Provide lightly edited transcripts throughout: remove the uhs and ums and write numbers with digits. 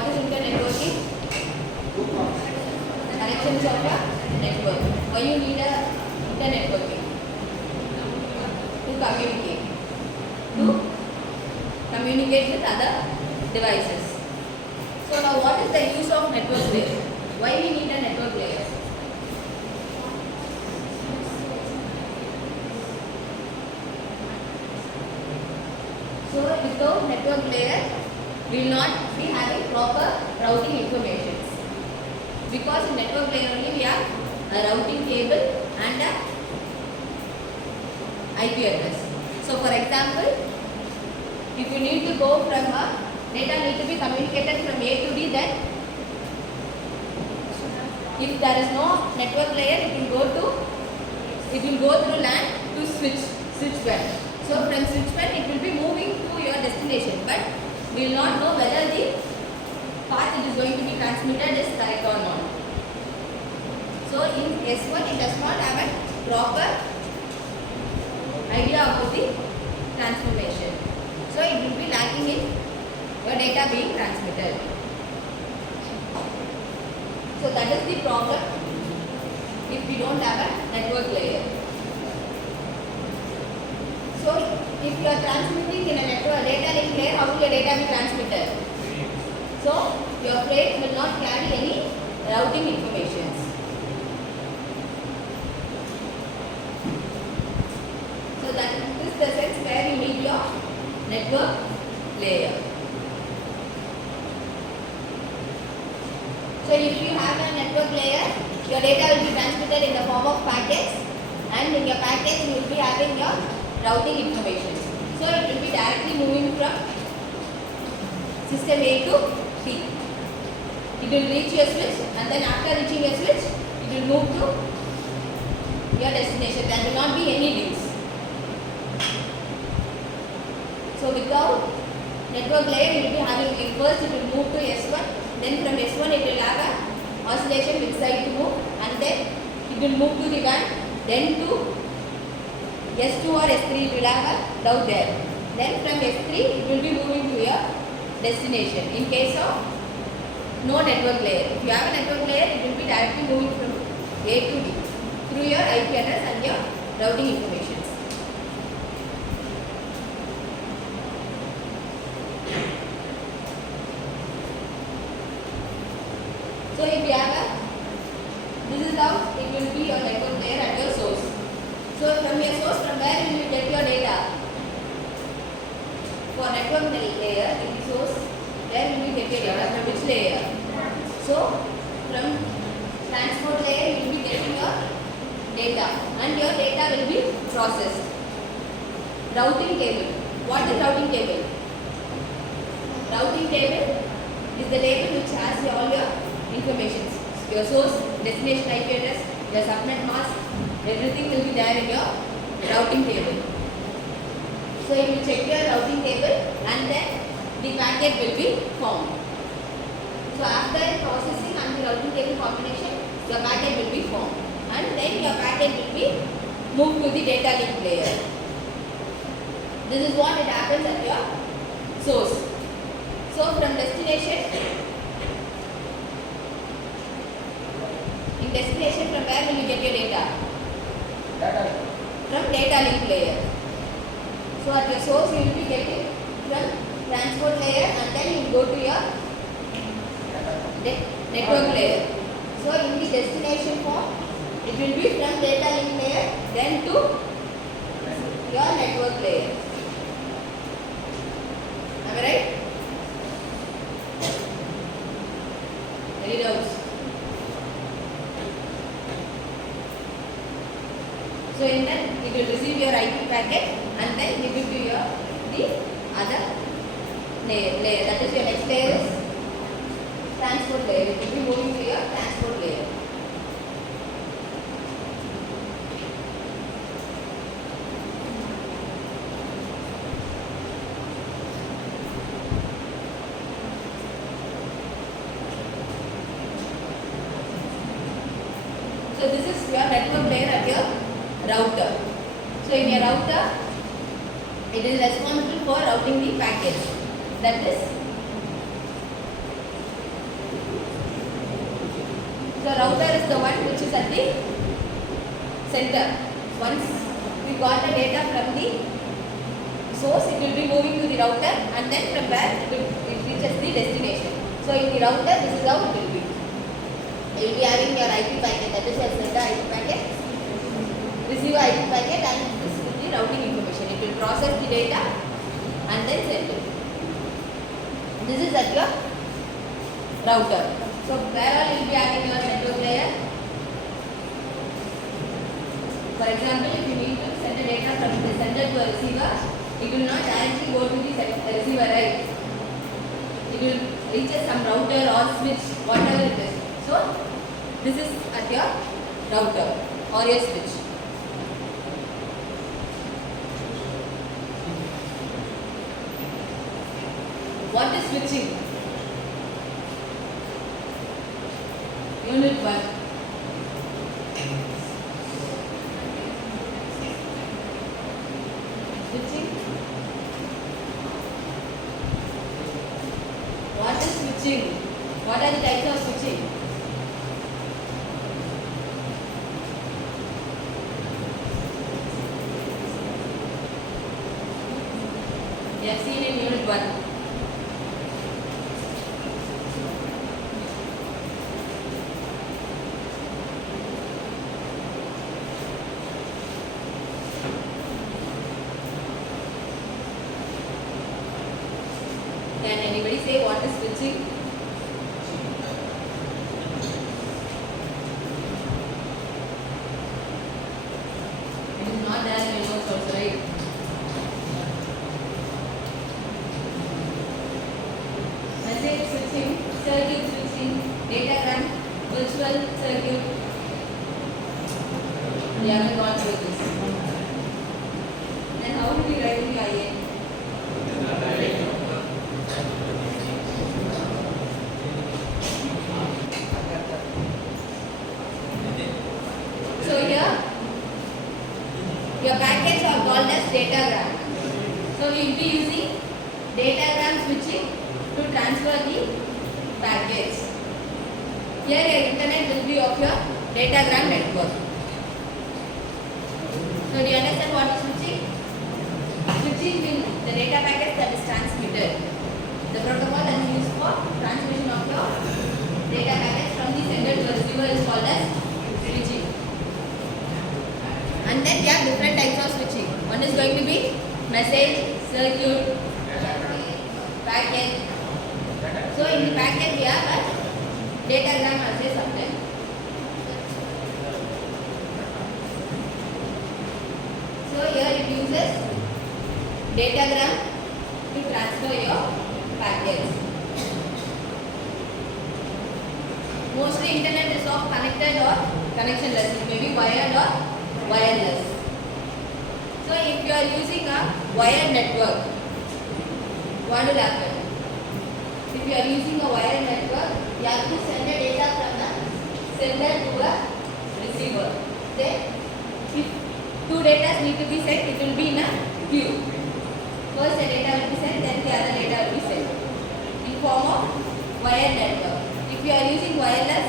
what is internetworking? Connections of a network. Why you need a internetworking? To communicate. To communicate with other devices. So now what is the use of network layer? Why we need a network layer? So without network layer, we will not be having proper routing information. Because in network layer only we have a routing table and a IP address. So for example, if you need to go from a data need to be communicated from A to D, then if there is no network layer, it will go through LAN to switch band. So from switch band it will be moving to your destination, but we will not know whether the path it is going to be transmitted is correct or not. So in S1 it does not have a proper idea about the transformation. So it will be lacking in your data being transmitted. So that is the problem if we don't have a network layer. So if you are transmitting in a network data link layer, how will your data be transmitted? So your freight will not carry any routing information. So that is the sense where you need your network layer. So if you have a network layer, your data will be transmitted in the form of packets, and in your packets you will be having your routing information. So it will be directly moving from system A to B. It will reach your switch, and then after reaching your switch, it will move to your destination. There will not be any delays. So without network layer, you will be having link. First it will move to S1, then from S1 it will have a oscillation which side to move, and then it will move to the WAN, then to S2 or S3 it will have a route there. Then from S3 it will be moving to your destination. In case of no network layer, if you have a network layer, it will be directly moving from A to B through your IP address and your routing information. So if you have this is how it will be your network layer at your source. So from your source, from where will you get your data? For network layer, in the source, where will you get your data? From which layer? So from transport layer, you will be getting your data, and your data will be processed. Routing table. What is routing table? Routing table is the table which has all your information. Your source, destination IP address, your subnet mask, everything will be there in your routing table. So you will check your routing table, and then the packet will be formed. So after processing and the routing table combination, your packet will be formed, and then your packet will be moved to the data link layer. This is what it happens at your source. So from destination, from where will you get your data? From data link layer. So at your source you will be getting from transport layer, and then you will go to your network layer. So in the destination form, it will be from data link layer, then to your network layer. Am I right? Any doubts? So in that it will receive your IP packet, and then give it to your the other layer. That is your next layer is transport layer. It will be moving to your transport layer. So this is your network layer at your router. So in your router, it is responsible for routing the packets. That is So router is the one which is at the center. Once we got the data from the source, it will be moving to the router, and then from where it reaches the destination. So in the router, this is how it will be. You will be having your IP packet, that is your sender IP packet, receiver IP packet, and this will be routing information. It will process the data and then send it. This is at your router. So where all you will be having your network layer. For example, if you need to send the data from the sender to a receiver, it will not directly go to the receiver, right? It will reach some router or switch, whatever it is. So this is at your router or your switch. What is switching? Unit 1. Switching. What is switching? What are the types of switching? We have seen in Unit 1. Can anybody say what is switching? It is not there in your notes also, right? Message switching, circuit switching, datagram, virtual circuit. We haven't gone through this. Then how do we write the IA? So here, your packets are called as datagram. So we will be using datagram switching to transfer the packets. Here your internet will be of your datagram network. So do you understand what is switching? Switching means the data packet that is transmitted. The protocol that is used for transmission of your data packets from the sender to the receiver is called as switching. And then we have different types of switching. One is going to be message, circuit, packet. So in the packet we have a datagram as a subject. So here it uses datagram to transfer your packets. Mostly internet is of connected or connectionless. It may be wired or wireless. So if you are using a wired network, what will happen? If you are using a wired network, you have to send the data from the sender to a receiver. Then if two data need to be sent, it will be in a queue. First the data will be sent, then the other data will be sent in form of wired network. If you are using wireless,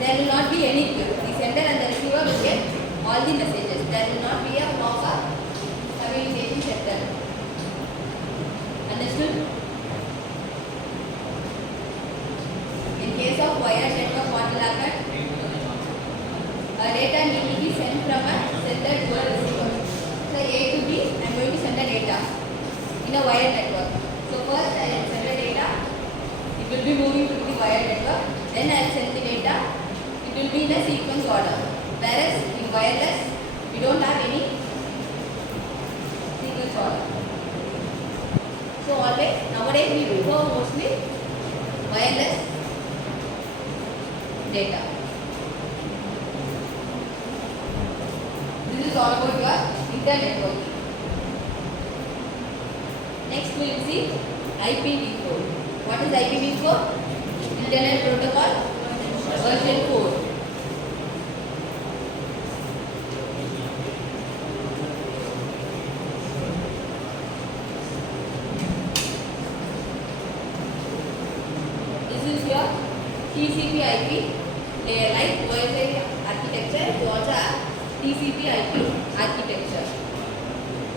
there will not be any queue. The sender and the receiver will get all the messages. There will not be a proper communication center. Understood? In case of wired network, what will happen? A data need to be sent from a sender to a receiver. So A to B, I am going to send the data in a wired network. So first I will send the data. It will be moving to the wired network. Then I will send the data. It will be in a sequence order. Whereas in wireless, we don't have any sequence order. So always nowadays we prefer mostly wireless data. This is all about your internetworking. Next we will see IPV4. What is IPV4? Internet Protocol version 4. This is your TCP/IP layer. Like OSI architecture, you also have TCP/IP architecture.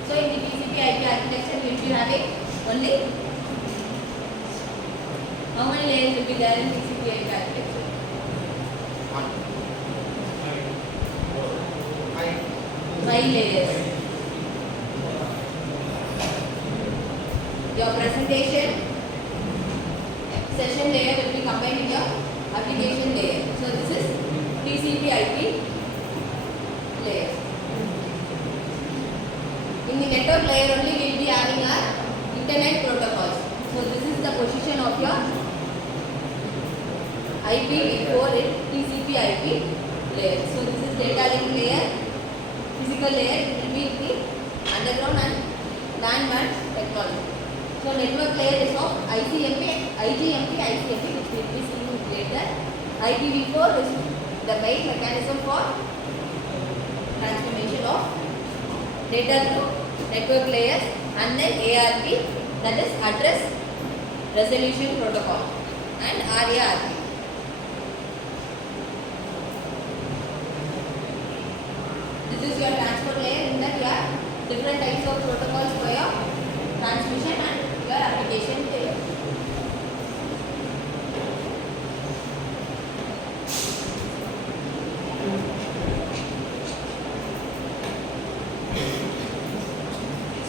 So in the TCP/IP architecture, we will be having only how many layers will be there in TCP/IP architecture? 5 layers. Your presentation session layer will be combined in your application layer. So this is TCP/IP layer. In the network layer only we will be having our internet protocols. So this is the position of your IPV4 in TCP/IP layer. So this is data link layer, physical layer. It will be in the underground and LAN WAN technology. So network layer is of IGMP, which will be seen later. IPV4 is the main mechanism for transformation of data through network layers, and then ARP, that is address resolution protocol, and RARP. This is your transport layer. In that you have different types of protocols for your transmission and your application layer.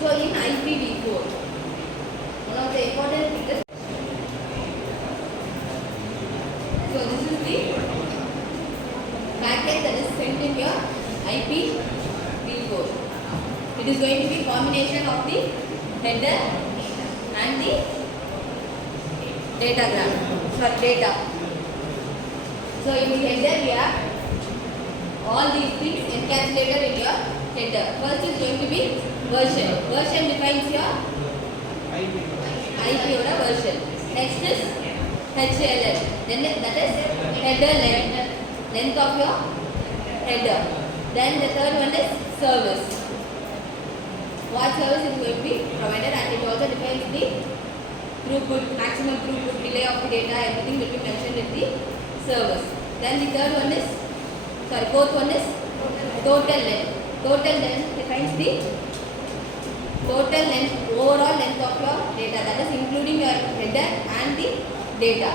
So in IPV4, one of the important things. So this is the packet that is sent in your IPV4. It is going to be combination of the header and the data. So in the header we have all these things encapsulated in your header. First is going to be version. Version defines your IP order version. Next is HLN. Then that is header length of your header. Then the third one is service. What service is going to be provided, and it also defines the throughput, maximum throughput, delay of the data, everything will be mentioned in the service. Then the fourth one is total length. Total length defines the total length, overall length of your data, that is including your header and the data.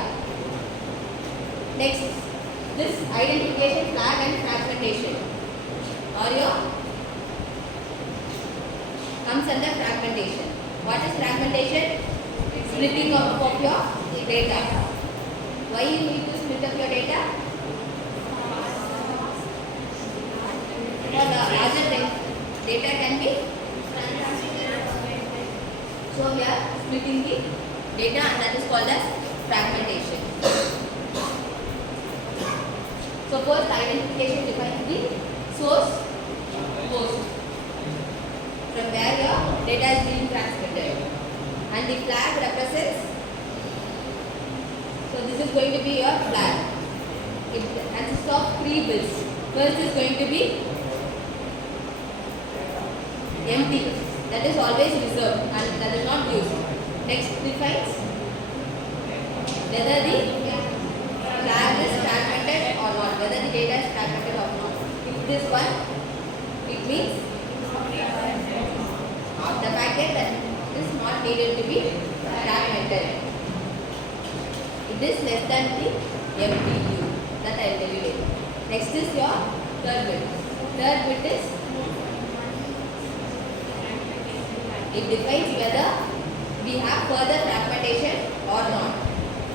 Next, this identification flag and fragmentation or your comes under fragmentation. What is fragmentation? Splitting up of your data. Why you need to split up your data? For the larger data can be. So we are splitting the data, and that is called as fragmentation. So first identification defines the source host, from where your data is being transmitted, and the flag represents. So this is going to be your flag. It consists of 3 bits. First is going to be empty, that is always reserved and that is not used. Next defines whether the flag is fragmented or not, whether the data is fragmented or not. If this one, it means the packet that is not needed to be fragmented. It is less than the MTU, that I will tell you later. Next is your third bit. Third bit is, it defines whether we have further fragmentation or not.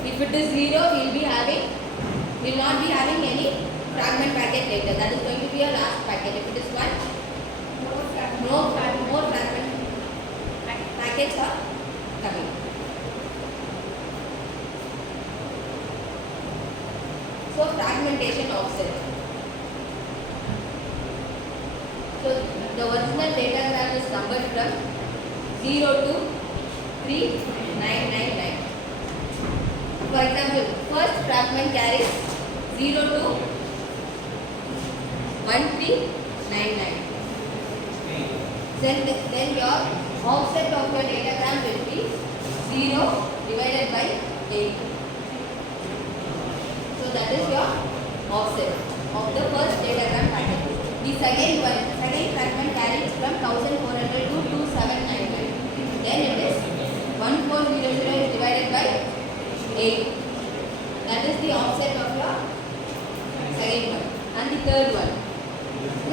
If it is 0, we will not be having any fragment packet later. That is going to be your last packet. If it is 1, more fragment packets are coming. So fragmentation offset. So the original datagram is numbered from 0 to 3999. For example, first fragment carries 0 to 1399. Then your offset of your datagram will be 0 divided by 8. 8. That is the offset of your second one. And the third one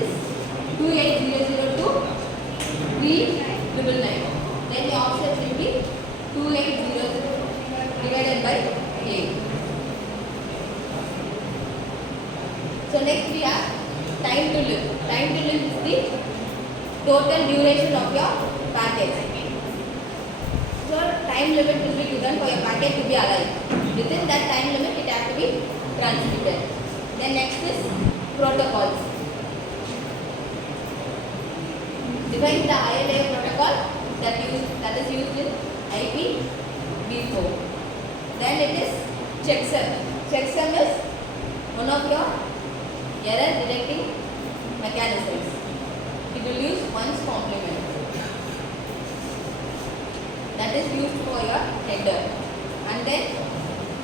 is 28002 3999. Then the offset will be 2800 divided by 8. So next we have time to live. Time to live is the total duration of your packet. So time limit will be given for your packet to be alive. Within that time limit it has to be transmitted. Then next is protocols. Define the higher layer protocol that is used in IPV4. Then it is checksum. Checksum is one of your error detecting mechanisms. It will use one's complement. That is used for your header. And then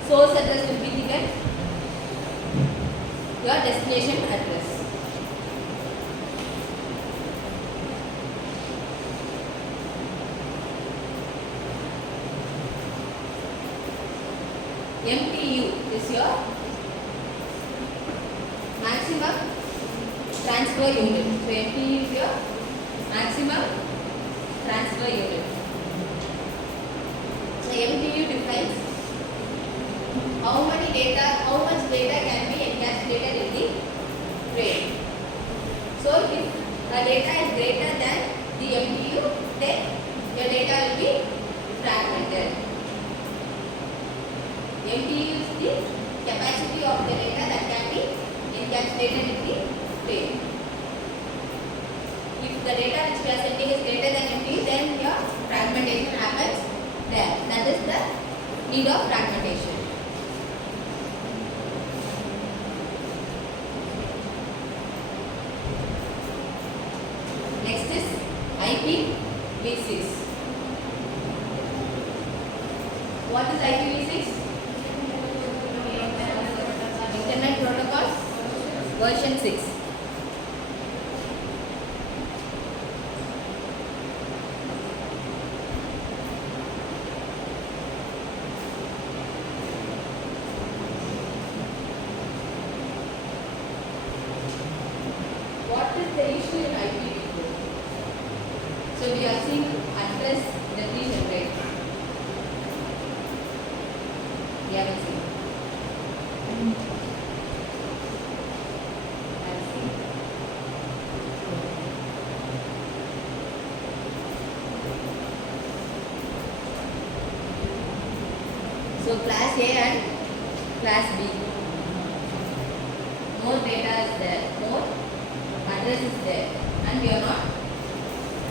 source address will be given, your destination address. MTU is your maximum transfer unit. So MTU is your maximum transfer unit. So MTU defines how much data can be encapsulated in the frame. So if the data is greater than the MTU, then your data will be fragmented. MTU is the capacity of the data that can be encapsulated in the frame. If the data which we are sending is greater than MTU, then your fragmentation happens there. That is the need of fragmentation. Next is IPv6. What is IPv6? Internet Protocol version 6. What is the issue in IPv4? So we are seeing address depletion rate. We haven't seen. So class A and class B. More data is there, more address is there, and we are not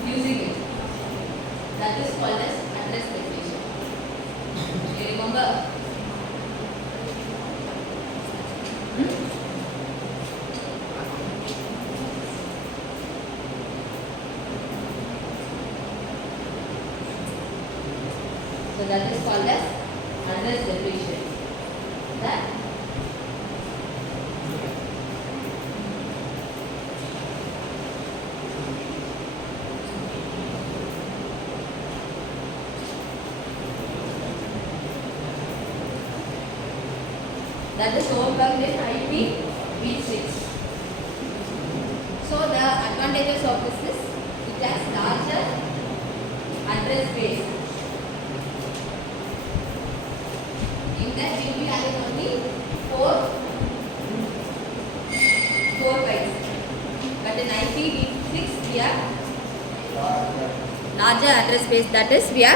using it. That is called as address depletion. You remember? So that is called as address depletion. That is overcome in IPv6. So the advantages of this is it has larger address space. In that we will be having only 4 bytes. But in IPv6 we have larger address space, that is we have